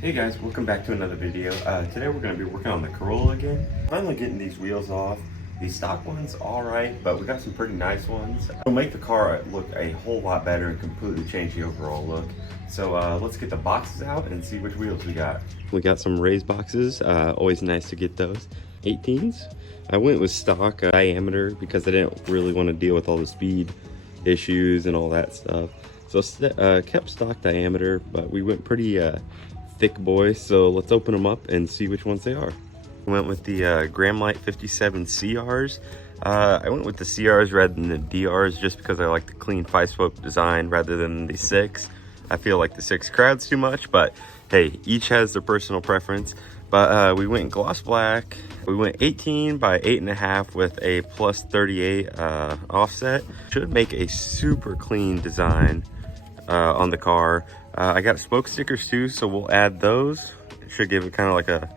Hey guys, welcome back to another video. Today we're going to be working on the Corolla again. Finally getting these wheels off. These stock ones, alright, but we got some pretty nice ones. It'll make the car look a whole lot better and completely change the overall look. So let's get the boxes out and see which wheels we got. We got some raised boxes, always nice to get those. 18s. I went with stock diameter because I didn't really want to deal with all the speed issues and all that stuff. So kept stock diameter, but we went pretty thick boys, so let's open them up and see which ones they are. I went with the Gramlite 57 CRs. I went with the CRs rather than the DRs just because I like the clean 5-spoke design rather than the 6. I feel like the 6 crowds too much, but hey, each has their personal preference. But we went gloss black. We went 18 by 8.5 with a plus 38 offset. Should make a super clean design on the car. I got spoke stickers too, so we'll add those. It should give it kind of like a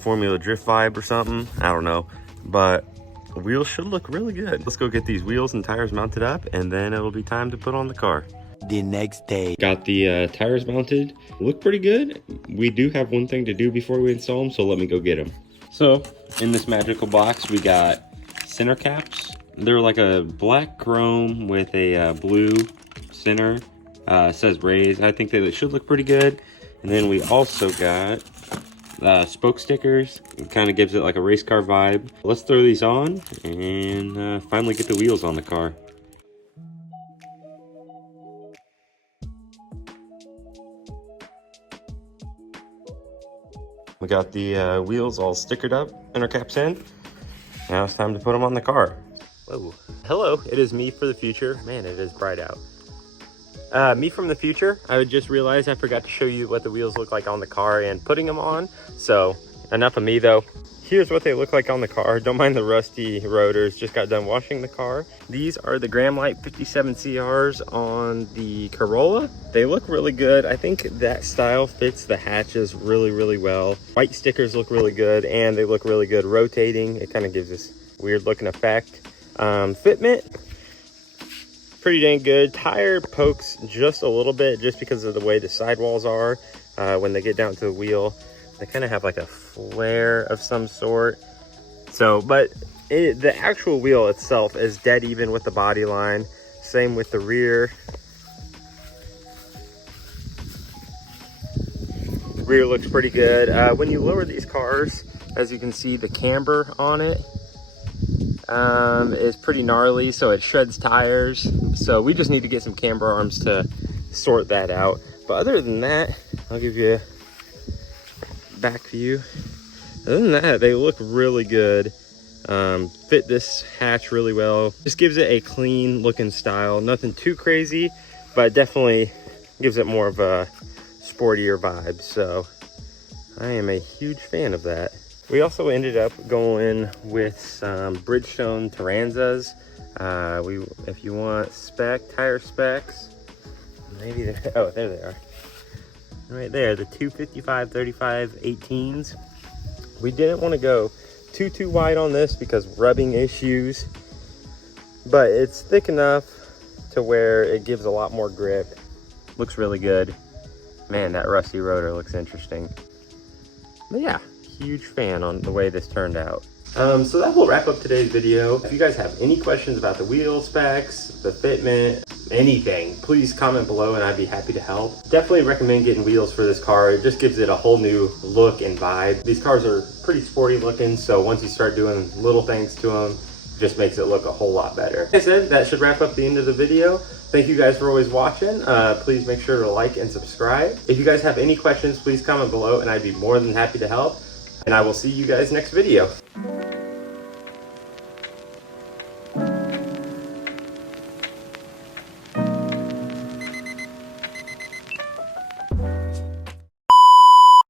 Formula Drift vibe or something. I don't know, but the wheels should look really good. Let's go get these wheels and tires mounted up, and then it'll be time to put on the car. The next day. Got the tires mounted. Look pretty good. We do have one thing to do before we install them, so let me go get them. So in this magical box, we got center caps. They're like a black chrome with a blue center. Says raised. I think they should look pretty good. And then we also got spoke stickers. It kind of gives it like a race car vibe. Let's throw these on and finally get the wheels on the car. We got the wheels all stickered up, inner caps in. Now it's time to put them on the car. Whoa. Hello, it is me for the future. Man, it is bright out. Me from the future. I just realized I forgot to show you what the wheels look like on the car and putting them on. So enough of me though. Here's what they look like on the car. Don't mind the rusty rotors, just got done washing the car. These are the Gramlite 57 CRs on the Corolla. They look really good. I think that style fits the hatches really, really well. White stickers look really good and they look really good rotating. It kind of gives this weird looking effect. Fitment, pretty dang good. Tire pokes just a little bit just because of the way the sidewalls are. When they get down to the wheel, they kind of have like a flare of some sort. So, but the actual wheel itself is dead even with the body line. Same with the rear. Rear looks pretty good. When you lower these cars, as you can see, the camber on it is pretty gnarly, so it shreds tires. So we just need to get some camber arms to sort that out. But other than that, I'll give you a back view. Other than that, they look really good. Fit this hatch really well. Just gives it a clean looking style. Nothing too crazy, but definitely gives it more of a sportier vibe. So I am a huge fan of that. We also ended up going with some Bridgestone Turanzas. If you want tire specs, maybe oh, there they are. Right there, the 255/35 18s. We didn't want to go too wide on this because rubbing issues, but it's thick enough to where it gives a lot more grip. Looks really good. Man, that rusty rotor looks interesting. But yeah, huge fan on the way this turned out. So that will wrap up today's video. If you guys have any questions about the wheel specs, the fitment, anything, please comment below and I'd be happy to help. Definitely recommend getting wheels for this car. It just gives it a whole new look and vibe. These cars are pretty sporty looking, so once you start doing little things to them, it just makes it look a whole lot better. Like I said, that should wrap up the end of the video. Thank you guys for always watching. Please make sure to like and subscribe. If you guys have any questions, please comment below and I'd be more than happy to help. And I will see you guys next video.